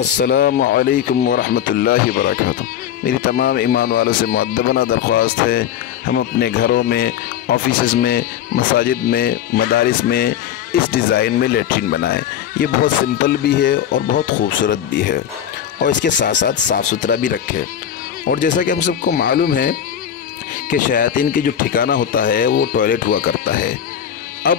السلام علیکم ورحمۃ اللہ وبرکاتہ۔ میری تمام ایمان والوں سے مؤدبانہ درخواست ہے، ہم اپنے گھروں میں، آفیسز میں، مساجد میں، مدارس میں اس ڈیزائن میں لیٹرین بنائیں۔ یہ بہت سمپل بھی ہے اور بہت خوبصورت بھی ہے، اور اس کے ساتھ ساتھ صاف ستھرا بھی رکھے۔ اور جیسا کہ ہم سب کو معلوم ہے کہ شیاطین کے جو ٹھکانہ ہوتا ہے وہ ٹوائلٹ ہوا کرتا ہے۔ اب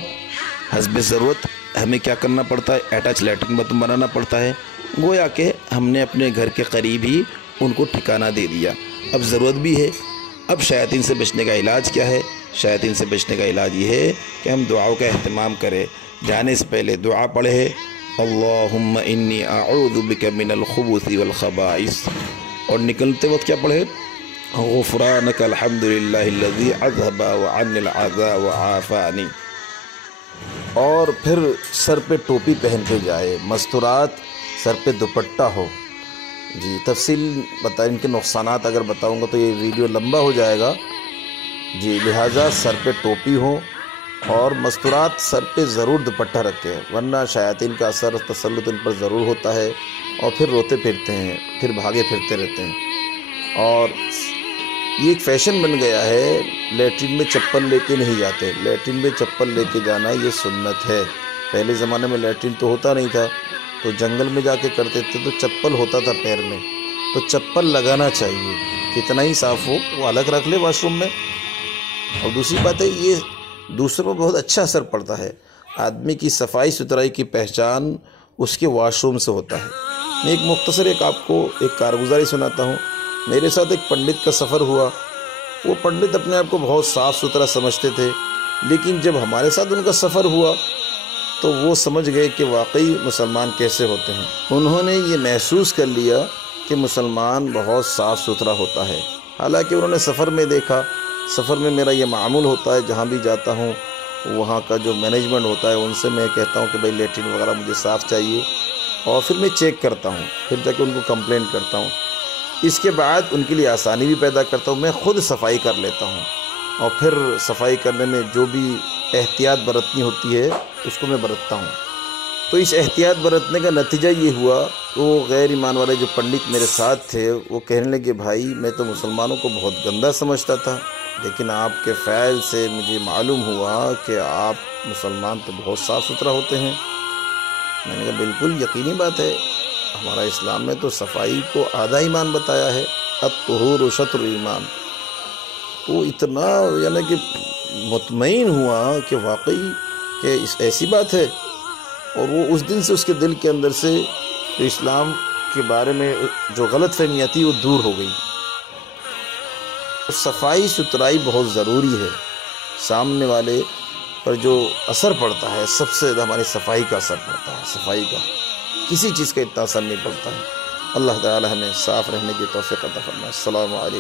حسب ضرورت ہمیں کیا کرنا پڑتا ہے؟ اٹیچ لیٹرین باتھ روم بنانا پڑتا ہے، گویا کہ ہم نے اپنے گھر کے قریب ہی ان کو ٹھکانہ دے دیا۔ اب ضرورت بھی ہے۔ اب شیاطین سے بچنے کا علاج کیا ہے؟ شیاطین سے بچنے کا علاج یہ ہے کہ ہم دعاؤں کا اہتمام کریں۔ جانے سے پہلے دعا پڑھے، اللہم انی اعوذ بک من الخبث والخبائث، اور نکلتے وقت کیا پڑھے؟ غفرانک الحمدللہ الذی اذھب عنی العذا وعافانی۔ اور پھر سر پہ ٹوپی پہن کے جائے، مستورات، سر پہ دوپٹہ ہو۔ جی تفصیل بتائیں، ان کے نقصانات اگر بتاؤں گا تو یہ ویڈیو لمبا ہو جائے گا، جی لہٰذا سر پہ ٹوپی ہو اور مستورات، سر پہ ضرور دوپٹہ رکھے، ورنہ شیاطین کا اثر تسلط ان پر ضرور ہوتا ہے اور پھر روتے پھرتے ہیں، پھر بھاگے پھرتے رہتے ہیں۔ اور یہ ایک فیشن بن گیا ہے، لیٹرین میں چپل لے کے نہیں جاتے۔ لیٹرین میں چپل لے کے جانا یہ سنت ہے۔ پہلے زمانے میں لیٹرین تو ہوتا نہیں تھا، تو جنگل میں جا کے کرتے تھے، تو چپل ہوتا تھا پیر میں، تو چپل لگانا چاہیے، کتنا ہی صاف ہو وہ الگ رکھ لے واش روم میں۔ اور دوسری بات ہے، یہ دوسروں پر بہت اچھا اثر پڑتا ہے۔ آدمی کی صفائی ستھرائی کی پہچان اس کے واش روم سے ہوتا ہے۔ میں ایک مختصر آپ کو ایک کارگزاری سناتا ہوں۔ میرے ساتھ ایک پنڈت کا سفر ہوا۔ وہ پنڈت اپنے آپ کو بہت صاف ستھرا سمجھتے تھے، لیکن جب ہمارے ساتھ ان کا سفر ہوا تو وہ سمجھ گئے کہ واقعی مسلمان کیسے ہوتے ہیں۔ انہوں نے یہ محسوس کر لیا کہ مسلمان بہت صاف ستھرا ہوتا ہے۔ حالانکہ انہوں نے سفر میں دیکھا، سفر میں میرا یہ معمول ہوتا ہے، جہاں بھی جاتا ہوں وہاں کا جو مینجمنٹ ہوتا ہے ان سے میں کہتا ہوں کہ بھائی لیٹرین وغیرہ مجھے صاف چاہیے، اور پھر میں چیک کرتا ہوں، پھر جا کے ان کو کمپلین کرتا ہوں۔ اس کے بعد ان کے لیے آسانی بھی پیدا کرتا ہوں، میں خود صفائی کر لیتا ہوں، اور پھر صفائی کرنے میں جو بھی احتیاط برتنی ہوتی ہے اس کو میں برتتا ہوں۔ تو اس احتیاط برتنے کا نتیجہ یہ ہوا کہ وہ غیر ایمان والے جو پنڈت میرے ساتھ تھے وہ کہنے لگے، بھائی میں تو مسلمانوں کو بہت گندا سمجھتا تھا، لیکن آپ کے فعل سے مجھے معلوم ہوا کہ آپ مسلمان تو بہت صاف ستھرا ہوتے ہیں۔ میں نے کہا بالکل یقینی بات ہے، ہمارا اسلام میں تو صفائی کو آدھا ایمان بتایا ہے، الطہور شطر ایمان۔ تو اتنا یعنی کہ مطمئن ہوا کہ واقعی کہ ایسی بات ہے، اور وہ اس دن سے اس کے دل کے اندر سے جو اسلام کے بارے میں جو غلط فہمیاں تھی وہ دور ہو گئی۔ صفائی ستھرائی بہت ضروری ہے۔ سامنے والے پر جو اثر پڑتا ہے سب سے زیادہ ہماری صفائی کا اثر پڑتا ہے، صفائی کا، کسی چیز کا اتنا اثر نہیں پڑتا ہے۔ اللہ تعالی ہمیں صاف رہنے کی توفیق عطا فرمائے۔ السلام علیکم۔